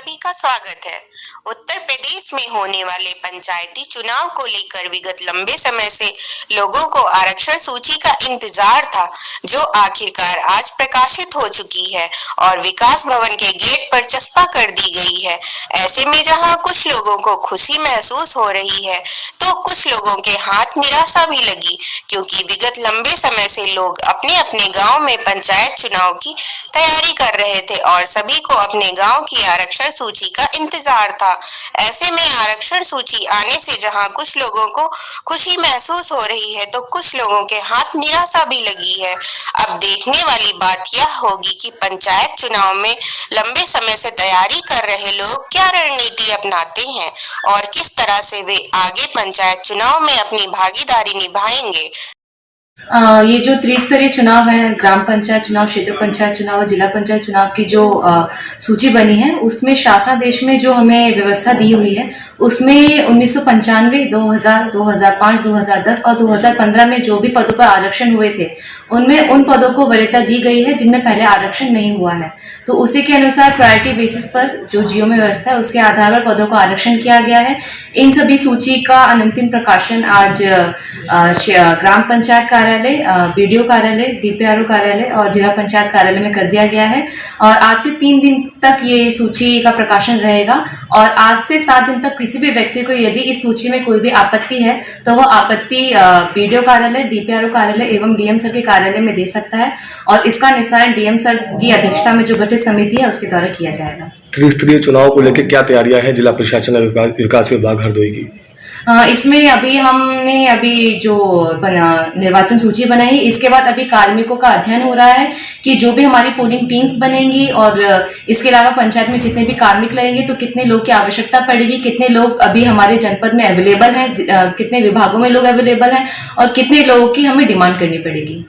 सभी का स्वागत है। उत्तर प्रदेश में होने वाले पंचायती चुनाव को लेकर विगत लंबे समय से लोगों को आरक्षण सूची का इंतजार था, जो आखिरकार आज प्रकाशित हो चुकी है और विकास भवन के गेट पर चस्पा कर दी गई है। ऐसे में जहां कुछ लोगों को खुशी महसूस हो रही है, तो कुछ लोगों के हाथ निराशा भी लगी, क्योंकि विगत लंबे समय से लोग अपने अपने गांव में पंचायत चुनाव की तैयारी कर रहे थे और सभी को अपने गांव की आरक्षण सूची का इंतजार था। ऐसे में आरक्षण सूची आने से जहां कुछ लोगों को खुशी महसूस हो रही है, तो कुछ लोगों के हाथ निराशा भी लगी है। अब देखने वाली बात यह होगी कि पंचायत चुनाव में लंबे समय से तैयारी कर रहे लोग क्या रणनीति अपनाते हैं और किस तरह से वे आगे पंचायत चुनाव में अपनी भागीदारी निभाएंगे। ये जो त्रिस्तरीय चुनाव है, ग्राम पंचायत चुनाव, क्षेत्र पंचायत चुनाव और जिला पंचायत चुनाव की जो सूची बनी है, उसमें शासनादेश में जो हमें व्यवस्था दी हुई है, उसमें 1995, 2000, 2005, 2010 और 2015 में जो भी पदों पर आरक्षण हुए थे, उनमें उन पदों को वरीयता दी गई है जिनमें पहले आरक्षण नहीं हुआ है। तो उसी के अनुसार प्रायोरिटी बेसिस पर जो जियो में व्यवस्था है, उसके आधार पर पदों को आरक्षण किया गया है। इन सभी सूची का अंतिम प्रकाशन आज ग्राम पंचायत कार्यालय, बीडीओ कार्यालय, डीपीआरओ कार्यालय और जिला पंचायत कार्यालय में कर दिया गया है और आज से 3 दिन तक ये सूची का प्रकाशन रहेगा और आज से 7 दिन तक किसी भी व्यक्ति को यदि इस सूची में कोई भी आपत्ति है, तो वह आपत्ति बीडीओ कार्यालय, डीपीआरओ कार्यालय एवं डीएम सर के कार्यालय में दे सकता है और इसका निस्तारण डीएम सर की अध्यक्षता में जो गठित समिति है उसके द्वारा किया जाएगा। त्रिस्तरीय चुनाव को लेकर क्या तैयारियां हैं जिला प्रशासन और विकास विभाग हरदोई की? इसमें अभी जो निर्वाचन सूची बनाई, इसके बाद अभी कार्मिकों का अध्ययन हो रहा है कि जो भी हमारी पोलिंग टीम्स बनेंगी और इसके अलावा पंचायत में जितने भी कार्मिक लगेंगे, तो कितने लोग की आवश्यकता पड़ेगी, कितने लोग अभी हमारे जनपद में अवेलेबल हैं, कितने विभागों में लोग अवेलेबल हैं और कितने लोगों की हमें डिमांड करनी पड़ेगी।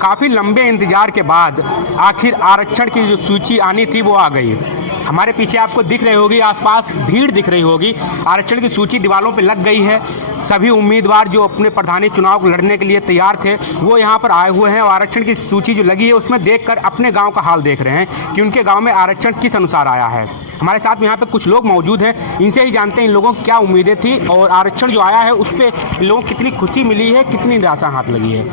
काफ़ी लंबे इंतजार के बाद आखिर आरक्षण की जो सूची आनी थी वो आ गई। हमारे पीछे आपको दिख रही होगी, आसपास भीड़ दिख रही होगी। आरक्षण की सूची दीवारों पे लग गई है। सभी उम्मीदवार जो अपने प्रधानी चुनाव को लड़ने के लिए तैयार थे, वो यहाँ पर आए हुए हैं और आरक्षण की सूची जो लगी है उसमें देखकर अपने गांव का हाल देख रहे हैं कि उनके गांव में आरक्षण किस अनुसार आया है। हमारे साथ में यहाँ पे कुछ लोग मौजूद हैं, इनसे ही जानते हैं इन लोगों की क्या उम्मीदें थी और आरक्षण जो आया है उस पर इन लोगों को कितनी खुशी मिली है, कितनी निराशा हाथ लगी है।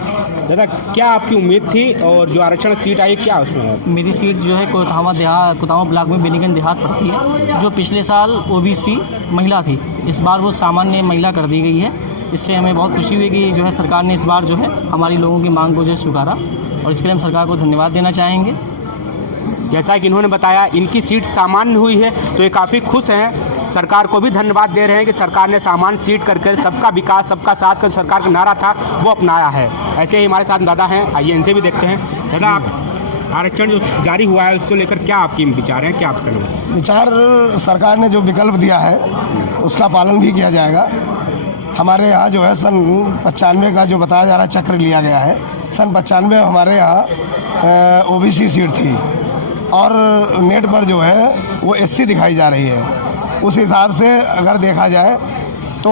दादा, क्या आपकी उम्मीद थी और जो आरक्षण सीट आई क्या उसमें है? मेरी सीट जो है कोतावा ब्लॉक में बेनीगंज देहात पड़ती है, जो पिछले साल ओबीसी महिला थी, इस बार वो सामान्य महिला कर दी गई है। इससे हमें बहुत खुशी हुई कि जो है सरकार ने इस बार जो है हमारी लोगों की मांग को जो है स्वीकारा और इसके लिए हम सरकार को धन्यवाद देना चाहेंगे। जैसा कि इन्होंने बताया इनकी सीट सामान्य हुई है, तो ये काफ़ी खुश हैं। सरकार को भी धन्यवाद दे रहे हैं कि सरकार ने सामान्य सीट करके सबका विकास सबका साथ का सरकार का नारा था वो अपनाया है। ऐसे ही हमारे साथ दादा हैं, आइए इनसे भी देखते हैं। दादा, आप आरक्षण जो जारी हुआ है उसको लेकर क्या आपकी विचार हैं, क्या आप करें? विचार, सरकार ने जो विकल्प दिया है उसका पालन भी किया जाएगा। हमारे यहाँ जो है सन 95 का जो बताया जा रहा है चक्र लिया गया है। सन 95 हमारे यहाँ ओबीसी सीट थी और नेट पर जो है वो एससी दिखाई जा रही है। उस हिसाब से अगर देखा जाए तो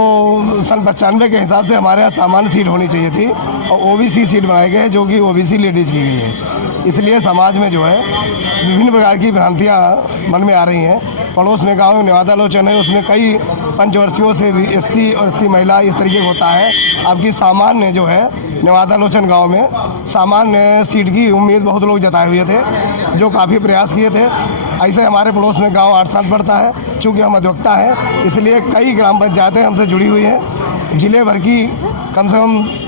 सन 95 के हिसाब से हमारे यहाँ सामान्य सीट होनी चाहिए थी और ओबीसी सीट बनाई गई जो कि ओबीसी लेडीज़ की गई है। इसलिए समाज में जो है विभिन्न प्रकार की भ्रांतियाँ मन में आ रही हैं। पड़ोस में गाँव में नेवादालोचन है, उसमें कई पंचवर्षियों से भी एससी और एससी महिला इस तरीके का होता है। आपकी सामान्य जो है नेवादालोचन गांव में सामान्य सीट की उम्मीद बहुत लोग जताए हुए थे, जो काफ़ी प्रयास किए थे। ऐसे हमारे पड़ोस में गांव 8 साल पड़ता है, चूँकि हम अधिवक्ता हैं इसलिए कई ग्राम पंचायतें हमसे जुड़ी हुई हैं। जिले भर की कम से कम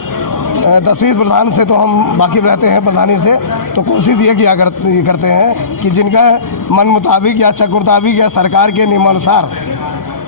10-20 प्रधान से तो हम वाकिफ़ रहते हैं, प्रधानी से। तो कोशिश ये करते हैं कि जिनका मन मुताबिक या चक मुताबिक या सरकार के नियमानुसार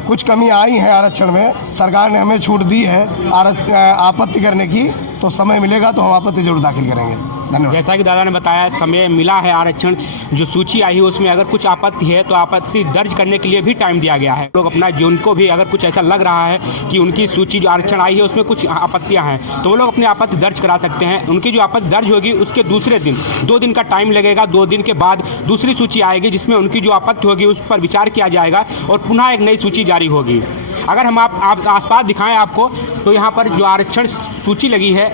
कुछ कमी आई है आरक्षण में, सरकार ने हमें छूट दी है आपत्ति करने की, तो समय मिलेगा तो हम आपत्ति जरूर दाखिल करेंगे। धन्यवाद। जैसा कि दादा ने बताया, समय मिला है। आरक्षण जो सूची आई है उसमें अगर कुछ आपत्ति है तो आपत्ति दर्ज करने के लिए भी टाइम दिया गया है। लोग अपना जो उनको भी अगर कुछ ऐसा लग रहा है कि उनकी सूची जो आरक्षण आई है उसमें कुछ आपत्तियां हैं, तो वो लोग अपनी आपत्ति दर्ज करा सकते हैं। उनकी जो आपत्ति दर्ज होगी उसके दूसरे दिन 2 दिन का टाइम लगेगा। 2 दिन के बाद दूसरी सूची आएगी जिसमें उनकी जो आपत्ति होगी उस पर विचार किया जाएगा और पुनः एक नई सूची जारी होगी। अगर हम आप आसपास दिखाएं आपको, तो यहाँ पर जो आरक्षण सूची लगी है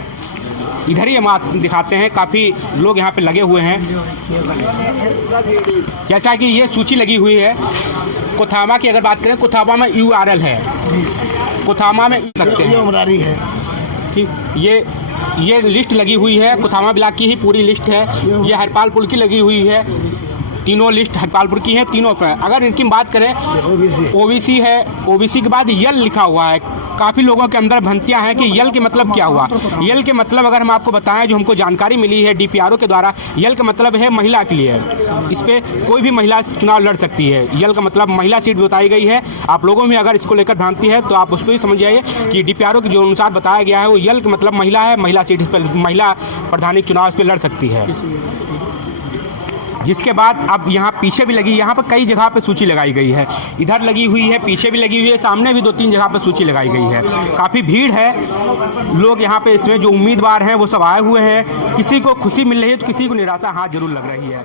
इधर ही हम दिखाते हैं, काफ़ी लोग यहाँ पे लगे हुए हैं। जैसा कि ये सूची लगी हुई है कोथामा की, अगर बात करें कोथामा में URL है, कोथामा में सकते हैं, ये उमरारी है। ठीक, ये लिस्ट लगी हुई है, कोथामा ब्लॉक की ही पूरी लिस्ट है। ये हरपालपुर की लगी हुई है, तीनों लिस्ट हरपालपुर की हैं तीनों पर। अगर इनकी बात करें OBC है, OBC के बाद यल लिखा हुआ है। काफ़ी लोगों के अंदर भ्रांतियां हैं कि यल के मतलब क्या हुआ। यल के मतलब अगर हम आपको बताएं, जो हमको जानकारी मिली है DPRO के द्वारा, यल का मतलब है महिला के लिए। इस पर कोई भी महिला चुनाव लड़ सकती है। यल का मतलब महिला सीट बताई गई है। आप लोगों में अगर इसको लेकर भ्रांति है तो आप उस पर ही समझ जाइए कि DPRO के जो अनुसार बताया गया है वो यल का मतलब महिला है, महिला सीट इस पर, महिला प्रधानिक चुनाव इस पर लड़ सकती है। जिसके बाद अब यहाँ पीछे भी लगी, यहाँ पर कई जगह पे सूची लगाई गई है। इधर लगी हुई है, पीछे भी लगी हुई है, सामने भी 2-3 जगह पे सूची लगाई गई है। काफ़ी भीड़ है, लोग यहाँ पे इसमें जो उम्मीदवार हैं वो सब आए हुए हैं। किसी को खुशी मिल रही है तो किसी को निराशा हाथ जरूर लग रही है।